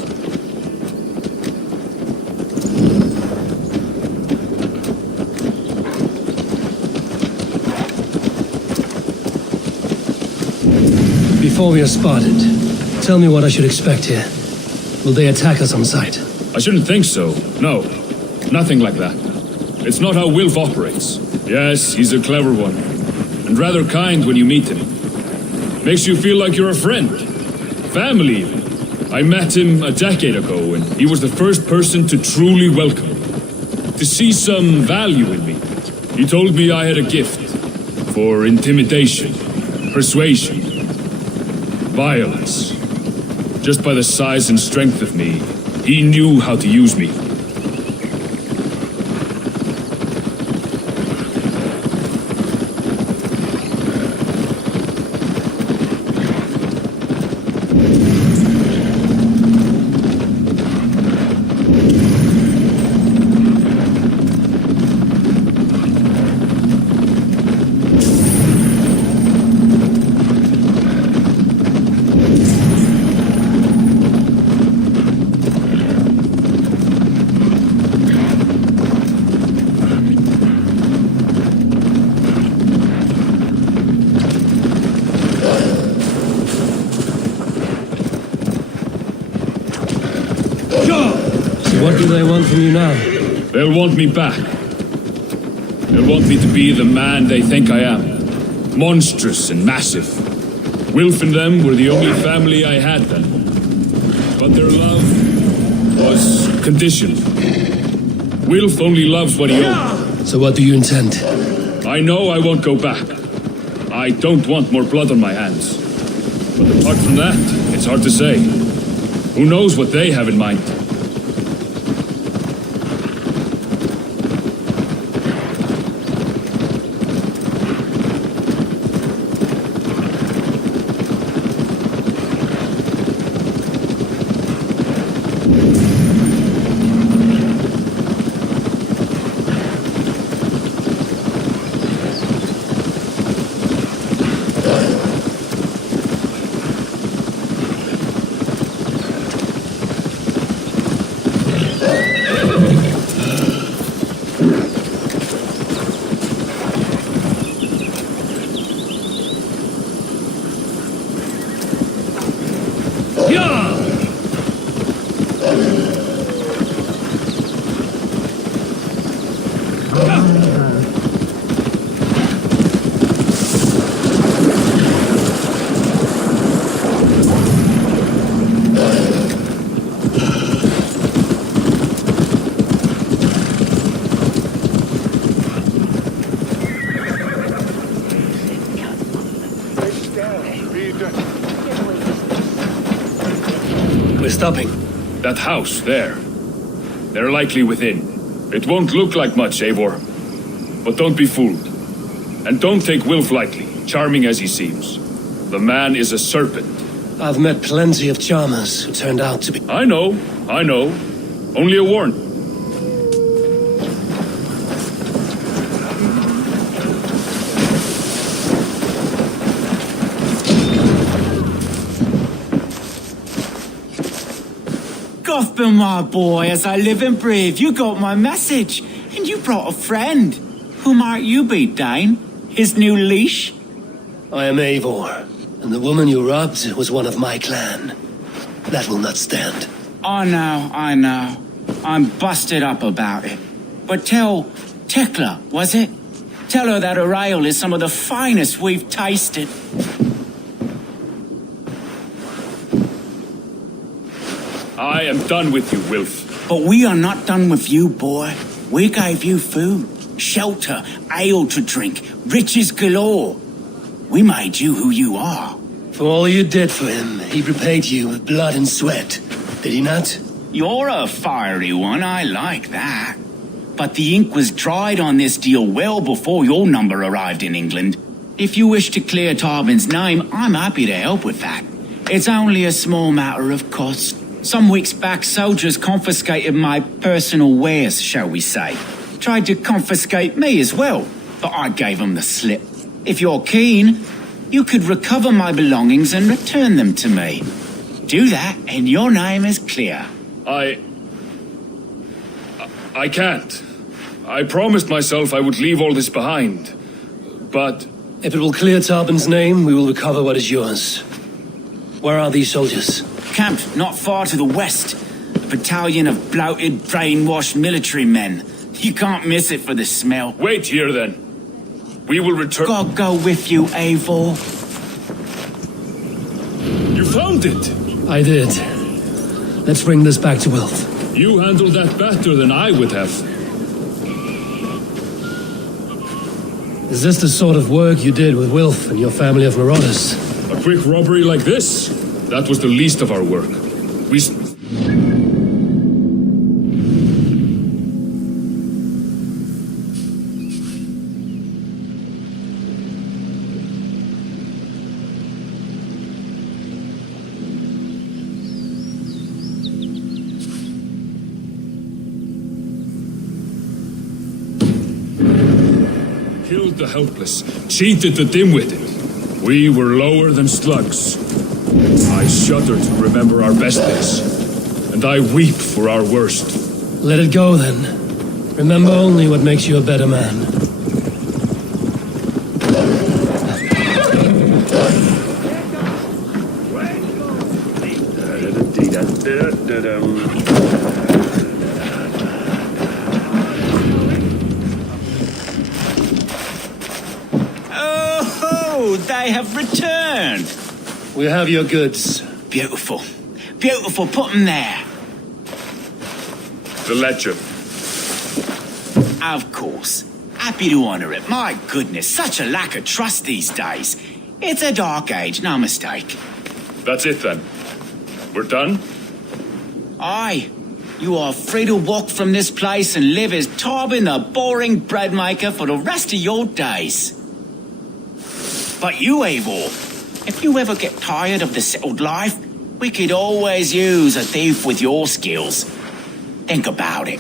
Before we are spotted, tell me what I should expect here. Will they attack us on sight? I shouldn't think so. No. Nothing like that. It's not how Wilf operates. Yes, he's a clever one. And rather kind when you meet him. Makes you feel like you're a friend. Family, even. I met him a decade ago, and he was the first person to truly welcome me. To see some value in me. He told me I had a gift. For intimidation. Persuasion. Violence. Just by the size and strength of me, he knew how to use me. What do they want from you now? They'll want me back. They'll want me to be the man they think I am. Monstrous and massive. Wilf and them were the only family I had then. But their love was conditional. Wilf only loves what he owns. So what do you intend? I know I won't go back. I don't want more blood on my hands. But apart from that, it's hard to say. Who knows what they have in mind? We're stopping. That house, there. They're likely within. It won't look like much, Eivor. But don't be fooled. And don't take Wilf lightly, charming as he seems. The man is a serpent. I've met plenty of charmers who turned out to be... I know. Only a warning. Cuthbert, my boy, as I live and breathe, you got my message. And you brought a friend. Who might you be, Dane? His new leash? I am Eivor, and the woman you robbed was one of my clan. That will not stand. I know. I'm busted up about it. But tell Tekla, was it? Tell her that her ale is some of the finest we've tasted. I am done with you, Wilf. But we are not done with you, boy. We gave you food, shelter, ale to drink, riches galore. We made you who you are. For all you did for him, he repaid you with blood and sweat. Did he not? You're a fiery one, I like that. But the ink was dried on this deal well before your number arrived in England. If you wish to clear Tarbin's name, I'm happy to help with that. It's only a small matter of cost. Some weeks back, soldiers confiscated my personal wares, shall we say. Tried to confiscate me as well, but I gave them the slip. If you're keen, you could recover my belongings and return them to me. Do that, and your name is clear. I can't. I promised myself I would leave all this behind. But if it will clear Tarbin's name, we will recover what is yours. Where are these soldiers? Camped not far to the west. A battalion of bloated, brainwashed military men. You can't miss it for the smell. Wait here, then. We will return. God go with you, Eivor. You found it! I did. Let's bring this back to Wilf. You handled that better than I would have. Is this the sort of work you did with Wilf and your family of marauders? A quick robbery like this? That was the least of our work. Killed the helpless, cheated the dim-witted. We were lower than slugs. I shudder to remember our best days, and I weep for our worst. Let it go, then. Remember only what makes you a better man. Oh, they have returned. We have your goods. Beautiful. Beautiful. Put them there. The ledger. Of course. Happy to honor it. My goodness, such a lack of trust these days. It's a dark age, no mistake. That's it, then. We're done? Aye. You are free to walk from this place and live as Tarbin the boring bread maker for the rest of your days. But you, Eivor, if you ever get tired of the settled life, we could always use a thief with your skills. Think about it.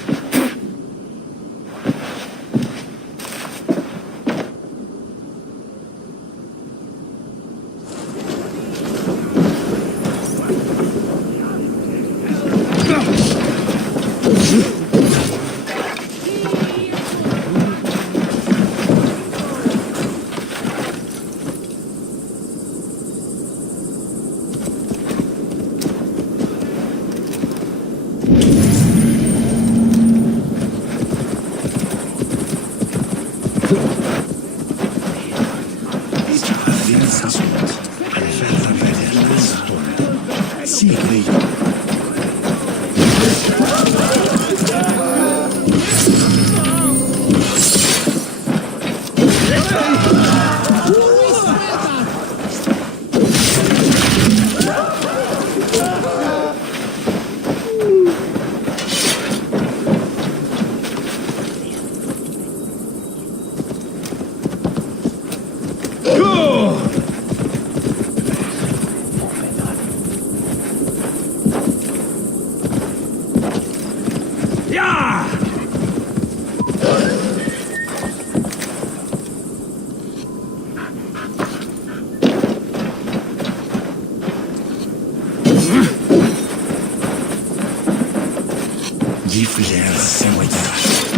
flair voyage.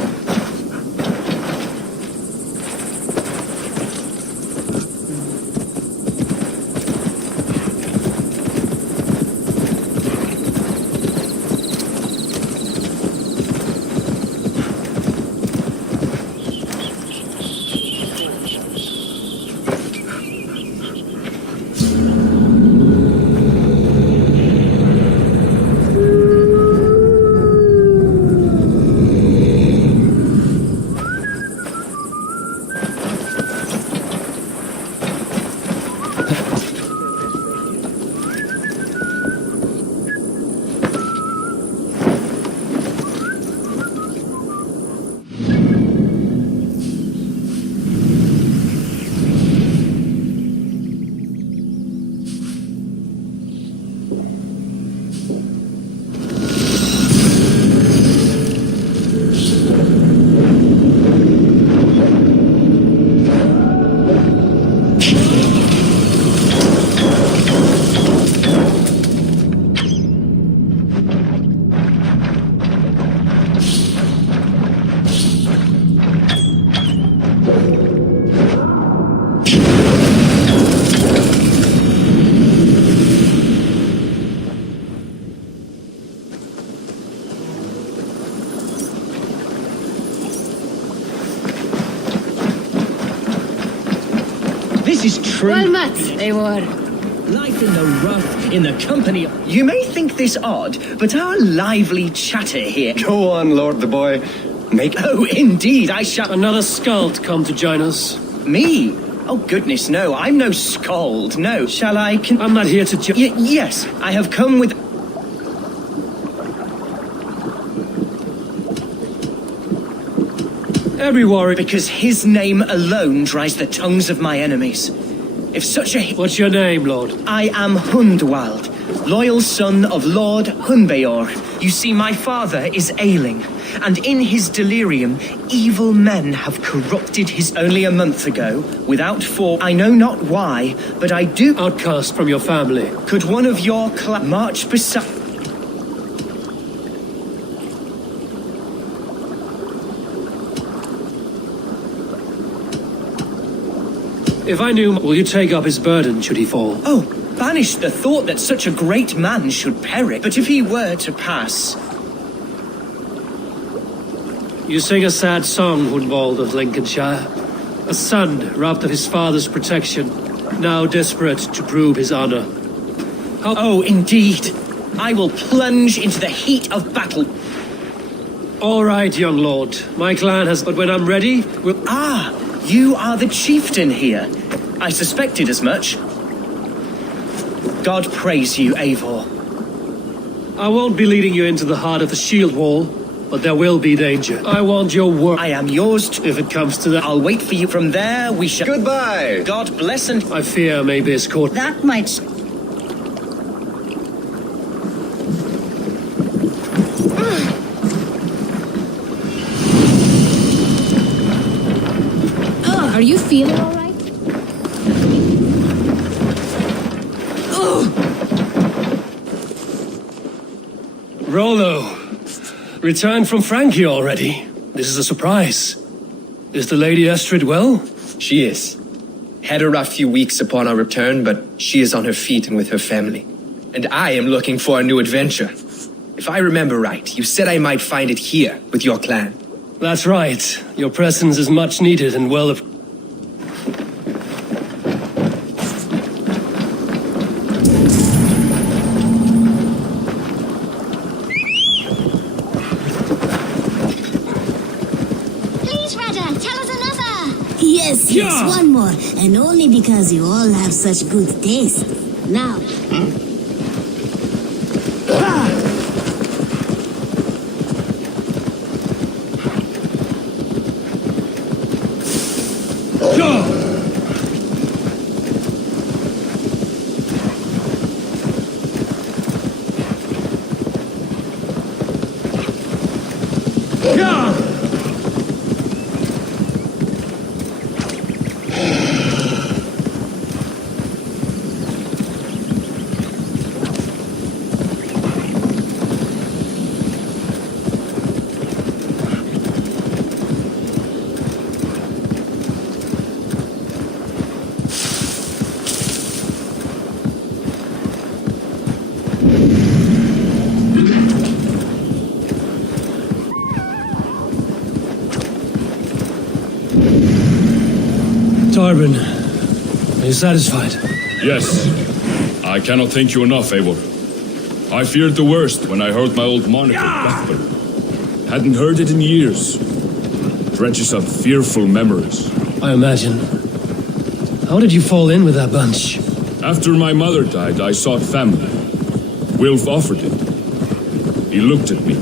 This is true. Well met, Eivor. Life in the rough, in the company. You may think this odd, but our lively chatter here. Go on, Lord the Boy. Oh, indeed, I shall. Another skald come to join us. Me? Oh, goodness, no. I'm no skald. No. Shall I? I'm not here to yes, I have come with. Every warrior. Because his name alone dries the tongues of my enemies. If such a... What's your name, Lord? I am Hundwald, loyal son of Lord Hunbeor. You see, my father is ailing, and in his delirium, evil men have corrupted his... Only a month ago, without fault, I know not why, but I do... Outcast from your family. Could one of your march beside... If I knew, will you take up his burden should he fall? Oh, banish the thought that such a great man should perish. But if he were to pass... You sing a sad song, Hundwald of Lincolnshire. A son robbed of his father's protection, now desperate to prove his honor. Oh, indeed. I will plunge into the heat of battle. All right, young lord. My clan has... But when I'm ready, we'll... Ah! You are the chieftain here. I suspected as much. God praise you, Eivor. I won't be leading you into the heart of the shield wall, but there will be danger. I want your word. I am yours if it comes to that. I'll wait for you. From there, we shall... Goodbye! God bless and... I fear may be escorted. That might... Are you feeling all right? Rollo, returned from Frankie already. This is a surprise. Is the Lady Estrid well? She is. Had a rough few weeks upon our return, but she is on her feet and with her family. And I am looking for a new adventure. If I remember right, you said I might find it here with your clan. That's right. Your presence is much needed and well... Yes, one more. And only because you all have such good taste. Now... Tarbin, are you satisfied? Yes. I cannot thank you enough, Eivor. I feared the worst when I heard my old moniker, Blackburn. Hadn't heard it in years. Dredges up fearful memories. I imagine. How did you fall in with that bunch? After my mother died, I sought family. Wilf offered it. He looked at me,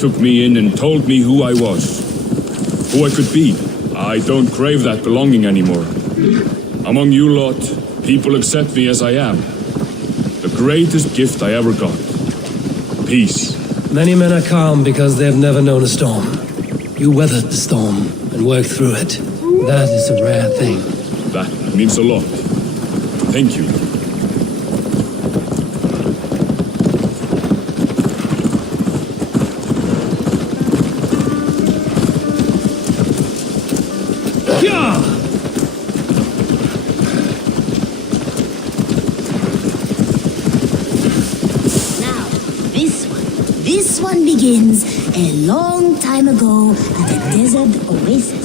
took me in and told me who I was. Who I could be. I don't crave that belonging anymore. Among you lot, people accept me as I am. The greatest gift I ever got. Peace. Many men are calm because they've never known a storm. You weathered the storm and worked through it. That is a rare thing. That means a lot. Thank you. This one begins a long time ago at a desert oasis.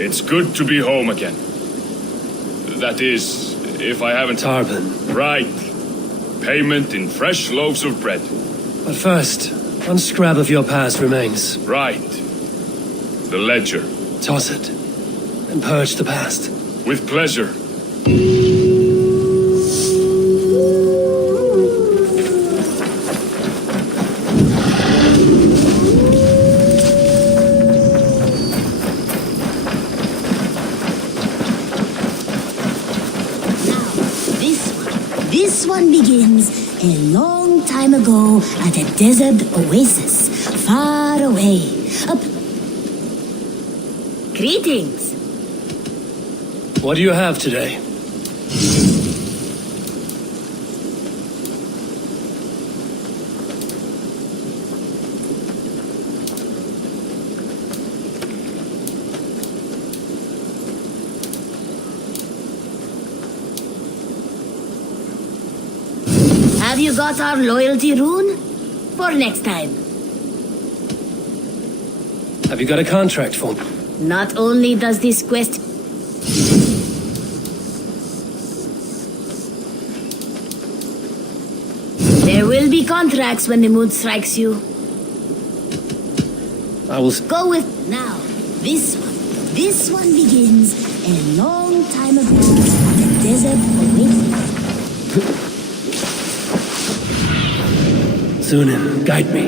It's good to be home again. That is, if I haven't... Tarbin. Right. Payment in fresh loaves of bread. But first, one scrap of your past remains. Right. The ledger. Toss it, and purge the past. With pleasure. This one begins a long time ago at a desert oasis, far away. Greetings. What do you have today? Have you got our loyalty rune? For next time. Have you got a contract for me? Not only does this quest... There will be contracts when the mood strikes you. I will... Go with... Now, this one. This one begins a long time ago at a desert oasis. Sunan, guide me.